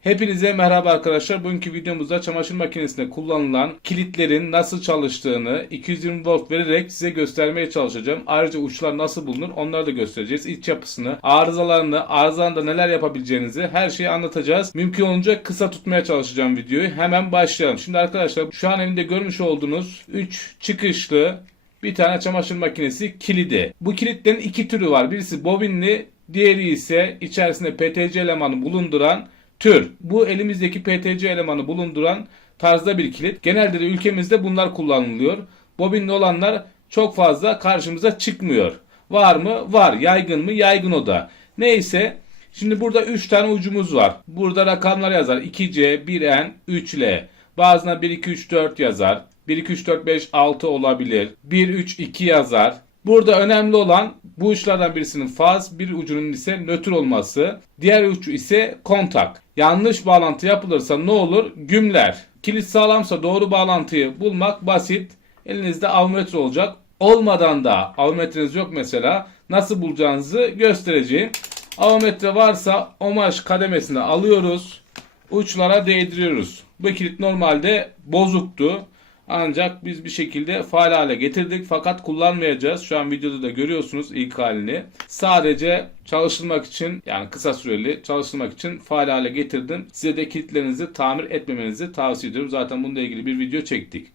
Hepinize merhaba arkadaşlar. Bugünkü videomuzda çamaşır makinesinde kullanılan kilitlerin nasıl çalıştığını 220 volt vererek size göstermeye çalışacağım. Ayrıca uçlar nasıl bulunur onları da göstereceğiz. İç yapısını, arızalarında neler yapabileceğinizi her şeyi anlatacağız. Mümkün olunca kısa tutmaya çalışacağım videoyu. Hemen başlayalım. Şimdi arkadaşlar şu an elimde görmüş olduğunuz 3 çıkışlı bir tane çamaşır makinesi kilidi. Bu kilitlerin iki türü var. Birisi bobinli, diğeri ise içerisinde PTC elemanı bulunduran tür. Bu elimizdeki PTC elemanı bulunduran tarzda bir kilit. Genelde de ülkemizde bunlar kullanılıyor. Bobinli olanlar çok fazla karşımıza çıkmıyor. Var mı? Var. Yaygın mı? Yaygın o da. Neyse. Şimdi burada 3 tane ucumuz var. Burada rakamlar yazar. 2C, 1N, 3L. Bazına 1, 2, 3, 4 yazar. 1, 2, 3, 4, 5, 6 olabilir. 1, 3, 2 yazar. Burada önemli olan bu uçlardan birisinin faz, bir ucunun ise nötr olması. Diğer ucu ise kontak. Yanlış bağlantı yapılırsa ne olur? Gümler. Kilit sağlamsa doğru bağlantıyı bulmak basit. Elinizde ammetre olacak. Olmadan da ammetreniz yok mesela. Nasıl bulacağınızı göstereceğim. Ammetre varsa omaj kademesini alıyoruz. Uçlara değdiriyoruz. Bu kilit normalde bozuktu. Ancak biz bir şekilde faal hale getirdik. Fakat kullanmayacağız. Şu an videoda da görüyorsunuz ilk halini. Sadece çalıştırmak için, yani kısa süreli çalıştırmak için faal hale getirdim. Size de kilitlerinizi tamir etmemenizi tavsiye ediyorum. Zaten bununla ilgili bir video çektik.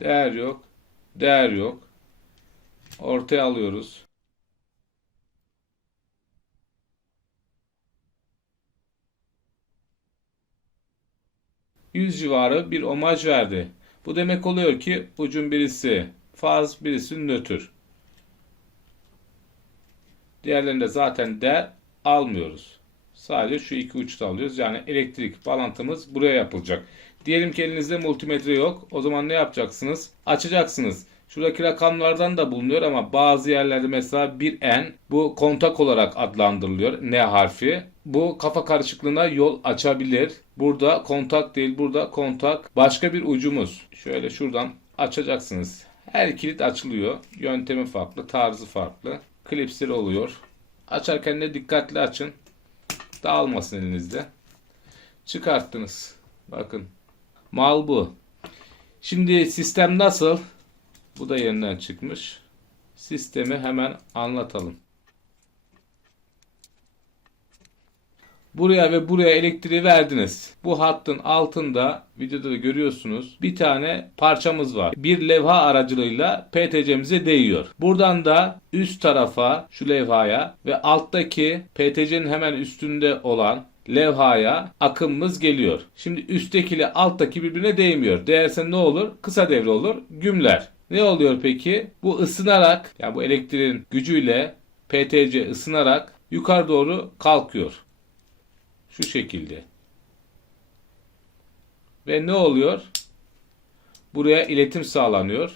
Değer yok. Değer yok. Ortaya alıyoruz. Yüz civarı bir omaj verdi. Bu demek oluyor ki ucun birisi faz, birisi nötr. Diğerlerinde zaten değer almıyoruz. Sadece şu iki uçta alıyoruz. Yani elektrik bağlantımız buraya yapılacak. Diyelim ki elinizde multimetre yok. O zaman ne yapacaksınız? Açacaksınız. Şuradaki rakamlardan da bulunuyor ama bazı yerlerde mesela bir N bu kontak olarak adlandırılıyor. N harfi. Bu kafa karışıklığına yol açabilir. Burada kontak değil, burada kontak. Başka bir ucumuz. Şöyle şuradan açacaksınız. Her kilit açılıyor. Yöntemi farklı, tarzı farklı. Klipsleri oluyor. Açarken de dikkatli açın. Dağılmasın elinizde. Çıkarttınız. Bakın. Mal bu. Şimdi sistem nasıl? Bu da yerinden çıkmış. Sistemi hemen anlatalım. Buraya ve buraya elektriği verdiniz. Bu hattın altında videoda da görüyorsunuz bir tane parçamız var. Bir levha aracılığıyla PTC'mize değiyor. Buradan da üst tarafa şu levhaya ve alttaki PTC'nin hemen üstünde olan levhaya akımımız geliyor. Şimdi üstteki ile alttaki birbirine değmiyor. Değerse ne olur? Kısa devre olur. Gümler. Ne oluyor peki? Bu ısınarak, yani bu elektriğin gücüyle PTC ısınarak yukarı doğru kalkıyor. Şu şekilde. Ve ne oluyor? Buraya iletim sağlanıyor.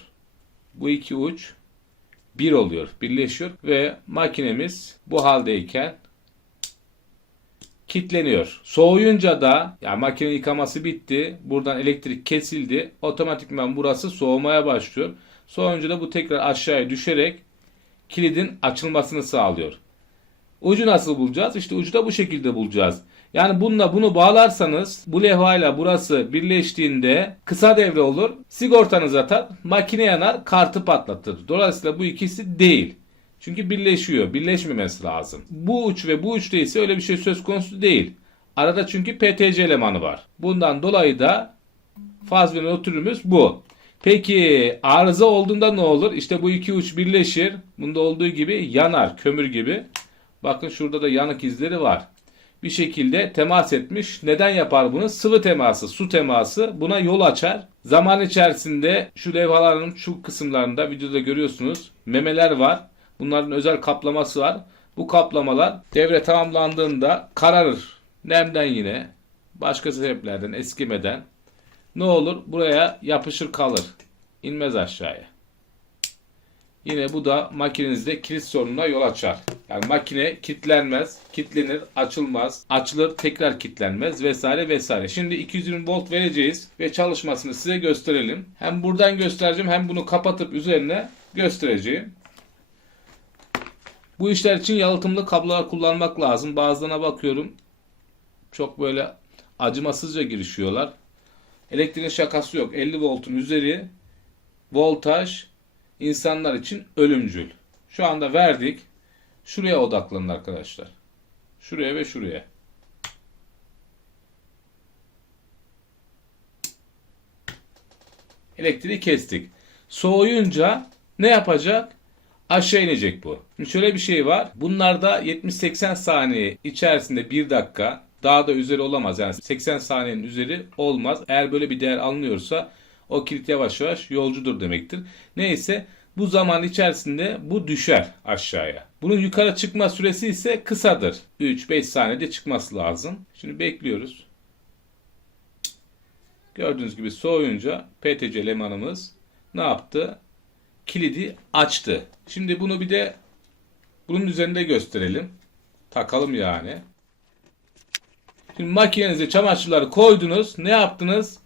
Bu iki uç bir oluyor, birleşiyor ve makinemiz bu haldeyken kilitleniyor. Soğuyunca da, yani makine yıkaması bitti. Buradan elektrik kesildi. Otomatikman burası soğumaya başlıyor. Soğuyunca da bu tekrar aşağıya düşerek kilidin açılmasını sağlıyor. Ucu nasıl bulacağız? İşte ucu da bu şekilde bulacağız. Yani bununla bunu bağlarsanız bu levhayla burası birleştiğinde kısa devre olur. Sigortanız atar, makine yanar, kartı patlatır. Dolayısıyla bu ikisi değil. Çünkü birleşiyor. Birleşmemesi lazım. Bu uç ve bu uçta ise öyle bir şey söz konusu değil. Arada çünkü PTC elemanı var. Bundan dolayı da faz ve nötrümüz bu. Peki arıza olduğunda ne olur? İşte bu iki uç birleşir. Bunda olduğu gibi yanar. Kömür gibi. Bakın şurada da yanık izleri var. Bir şekilde temas etmiş. Neden yapar bunu? Sıvı teması, su teması buna yol açar. Zaman içerisinde şu levhaların şu kısımlarında videoda görüyorsunuz memeler var. Bunların özel kaplaması var. Bu kaplamalar devre tamamlandığında kararır. Nemden yine başka sebeplerden eskimeden ne olur? Buraya yapışır kalır. İnmez aşağıya. Yine bu da makinenizde kilit sorununa yol açar. Yani makine kilitlenmez, kilitlenir, açılmaz, açılır, tekrar kilitlenmez vesaire vesaire. Şimdi 220 volt vereceğiz ve çalışmasını size gösterelim. Hem buradan göstereceğim hem bunu kapatıp üzerine göstereceğim. Bu işler için yalıtımlı kablolar kullanmak lazım. Bazılarına bakıyorum çok böyle acımasızca girişiyorlar. Elektriğin şakası yok. 50 voltun üzeri voltaj insanlar için ölümcül. Şu anda verdik. Şuraya odaklanın arkadaşlar. Şuraya ve şuraya. Elektriği kestik. Soğuyunca ne yapacak? Aşağı inecek bu. Şimdi şöyle bir şey var. Bunlarda 70-80 saniye içerisinde 1 dakika, daha da üzeri olamaz. Yani 80 saniyenin üzeri olmaz. Eğer böyle bir değer alınıyorsa o kilit yavaş yavaş yolcudur demektir. Neyse bu zaman içerisinde bu düşer aşağıya. Bunun yukarı çıkma süresi ise kısadır. 3-5 saniyede çıkması lazım. Şimdi bekliyoruz. Gördüğünüz gibi soğuyunca PTC elemanımız ne yaptı? Kilidi açtı. Şimdi bunu bir de bunun üzerinde gösterelim. Takalım yani. Şimdi makinenize çamaşırları koydunuz. Ne yaptınız?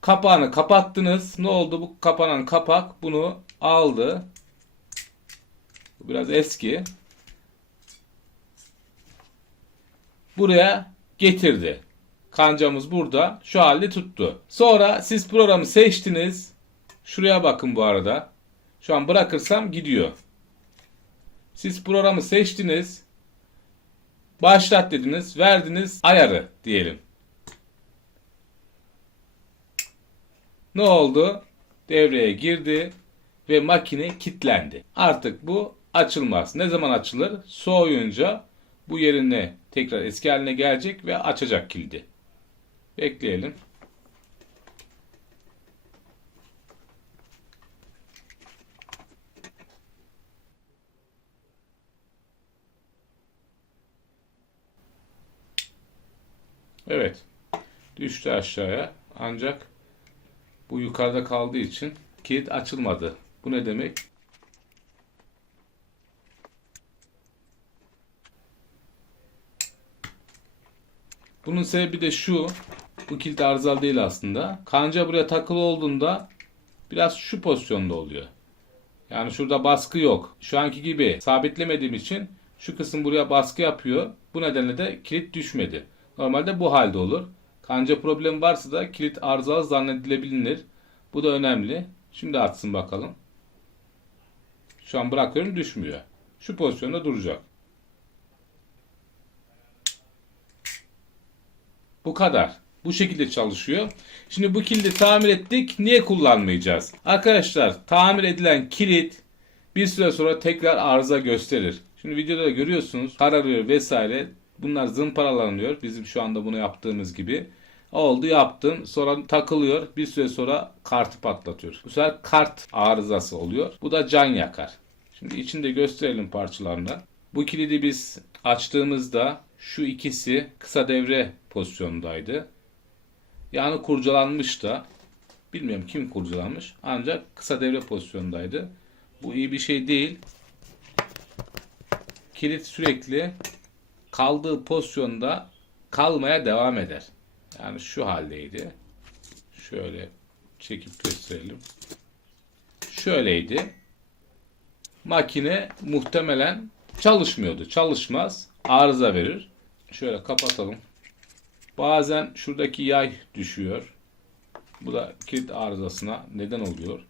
Kapağını kapattınız. Ne oldu? Bu kapanan kapak bunu aldı. Bu biraz eski. Buraya getirdi. Kancamız burada. Şu halde tuttu. Sonra siz programı seçtiniz. Şuraya bakın bu arada. Şu an bırakırsam gidiyor. Siz programı seçtiniz. Başlat dediniz. Verdiniz ayarı diyelim. Ne oldu? Devreye girdi ve makine kilitlendi. Artık bu açılmaz. Ne zaman açılır? Soğuyunca bu yerine tekrar eski haline gelecek ve açacak kilidi. Bekleyelim. Evet. Düştü aşağıya. Ancak bu yukarıda kaldığı için kilit açılmadı. Bu ne demek? Bunun sebebi de şu. Bu kilit arızalı değil aslında. Kanca buraya takılı olduğunda biraz şu pozisyonda oluyor. Yani şurada baskı yok. Şu anki gibi sabitlemediğim için şu kısım buraya baskı yapıyor. Bu nedenle de kilit düşmedi. Normalde bu halde olur. Kanca problemi varsa da kilit arızalı zannedilebilir. Bu da önemli. Şimdi açsın bakalım. Şu an bırakıyorum, düşmüyor. Şu pozisyonda duracak. Bu kadar. Bu şekilde çalışıyor. Şimdi bu kilidi tamir ettik. Niye kullanmayacağız? Arkadaşlar tamir edilen kilit bir süre sonra tekrar arıza gösterir. Şimdi videoda da görüyorsunuz. Kararıyor vesaire. Bunlar zımparalanıyor. Bizim şu anda bunu yaptığımız gibi. Oldu, yaptım. Sonra takılıyor. Bir süre sonra kartı patlatıyor. Bu sefer kart arızası oluyor. Bu da can yakar. Şimdi içinde gösterelim parçalarını. Bu kilidi biz açtığımızda şu ikisi kısa devre pozisyondaydı. Yani kurcalanmış da. Bilmiyorum kim kurcalanmış. Ancak kısa devre pozisyondaydı. Bu iyi bir şey değil. Kilit sürekli kaldığı pozisyonda kalmaya devam eder. Yani şu haldeydi. Şöyle çekip gösterelim. Şöyleydi. Makine muhtemelen çalışmıyordu. Çalışmaz. Arıza verir. Şöyle kapatalım. Bazen şuradaki yay düşüyor. Bu da kilit arızasına neden oluyor.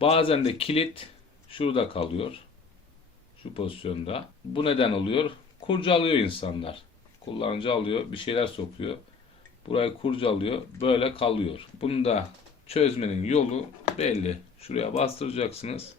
Bazen de kilit şurada kalıyor. Şu pozisyonda. Bu neden oluyor? Kurcalıyor insanlar. Kullanıcı alıyor, bir şeyler sokuyor. Burayı kurcalıyor, böyle kalıyor. Bunu da çözmenin yolu belli. Şuraya bastıracaksınız.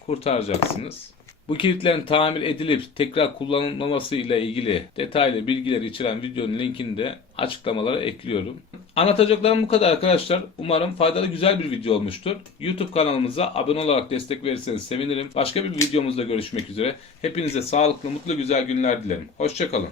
Kurtaracaksınız. Bu kilitlerin tamir edilip tekrar kullanılmaması ile ilgili detaylı bilgiler içeren videonun linkini de açıklamalara ekliyorum. Anlatacaklarım bu kadar arkadaşlar. Umarım faydalı, güzel bir video olmuştur. YouTube kanalımıza abone olarak destek verirseniz sevinirim. Başka bir videomuzda görüşmek üzere. Hepinize sağlıklı, mutlu, güzel günler dilerim. Hoşça kalın.